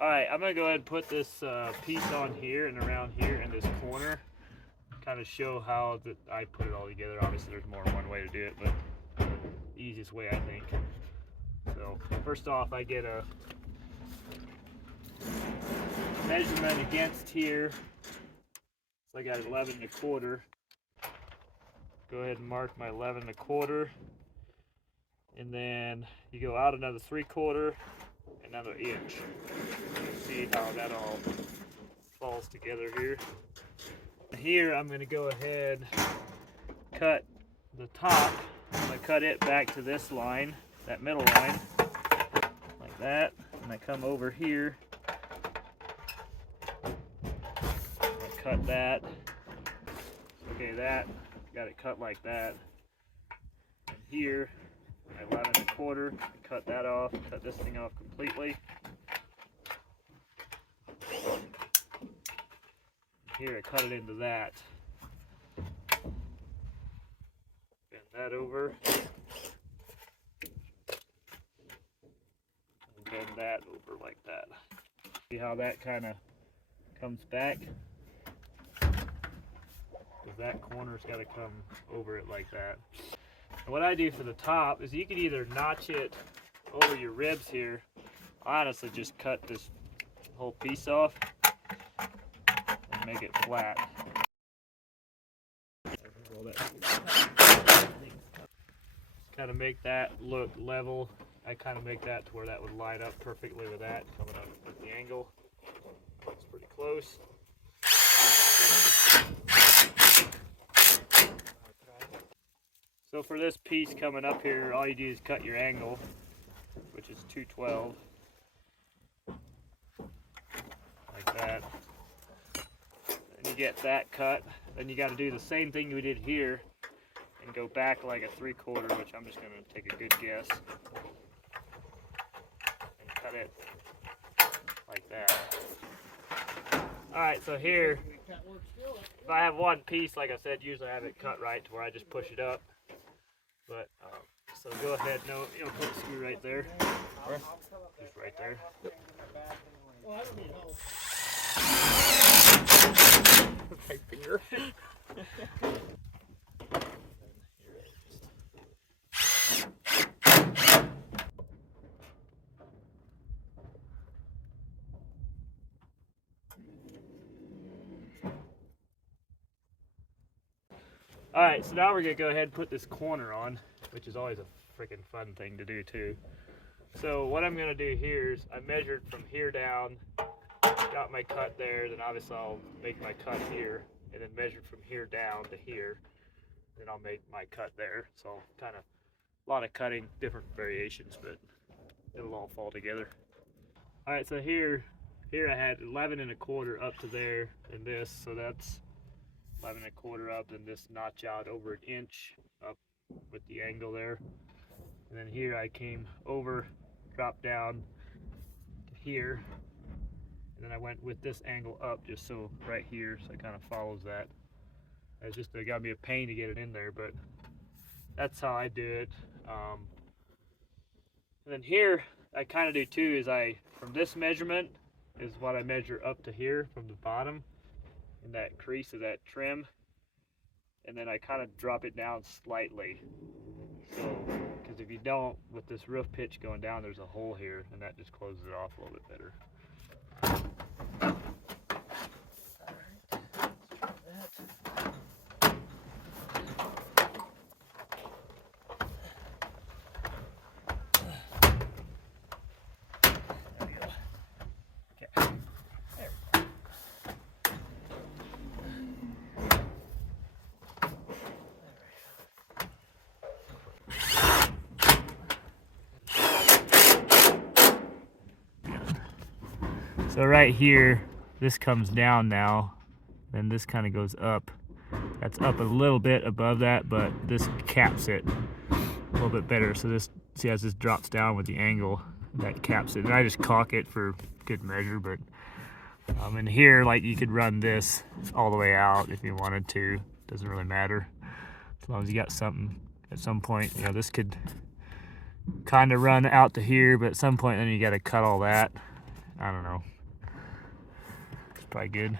Alright, I'm going to go ahead and put this piece on here and around here in this corner. Kind of show how I put it all together. Obviously there's more than one way to do it, but the easiest way, I think. So first off, I get a measurement against here. So I got 11 1/4. Go ahead and mark my 11 1/4. And then you go out another 3/4, another inch. See how that all falls together here. Here I'm going to go ahead cut the top. I'm going to cut it back to this line, that middle line, like that. And I come over here. I'm going to cut that. Okay, that got it cut like that. And here, my 11 1/4. Cut that off. Cut this thing off completely. Here I cut it into that. Bend that over. And bend that over like that. See how that kind of comes back? Because that corner's got to come over it like that. And what I do for the top is you could either notch it over your ribs here. I honestly just cut this whole piece off and make it flat. Kind of make that look level. I kind of make that to where that would line up perfectly with that, coming up with the angle. Looks pretty close. So for this piece coming up here, all you do is cut your angle, which is 212, like that. And you get that cut. Then you got to do the same thing we did here and go back like a 3/4, which I'm just going to take a good guess, and cut it like that. Alright, so here, if I have one piece, like I said, usually I have it cut right to where I just push it up. But, so go ahead, put the screw right there. Just right there. Right finger. Alright, so now we're going to go ahead and put this corner on, which is always a freaking fun thing to do too. So what I'm going to do here is I measured from here down, got my cut there, then obviously I'll make my cut here, and then measured from here down to here, then I'll make my cut there. So kind of a lot of cutting, different variations, but it'll all fall together. Alright, so here I had 11 1/4 up to there, and this, so that's 11 1/4 up, and this notch out over 1 inch up with the angle there. And then here I came over, dropped down to here, and then I went with this angle up just so right here, so it kind of follows that. It's just, it got me a pain to get it in there, but that's how I do it. And then here I kind of do too is from this measurement is what I measure up to here from the bottom in that crease of that trim, and then I kind of drop it down slightly. So, because if you don't, with this roof pitch going down, there's a hole here, and that just closes it off a little bit better. So right here, this comes down now, then this kind of goes up. That's up a little bit above that, but this caps it a little bit better. So this, see as this drops down with the angle, that caps it. And I just caulk it for good measure, but in here, like you could run this all the way out if you wanted to. Doesn't really matter. As long as you got something at some point, this could kind of run out to here, but at some point then you got to cut all that. I don't know. It's probably good.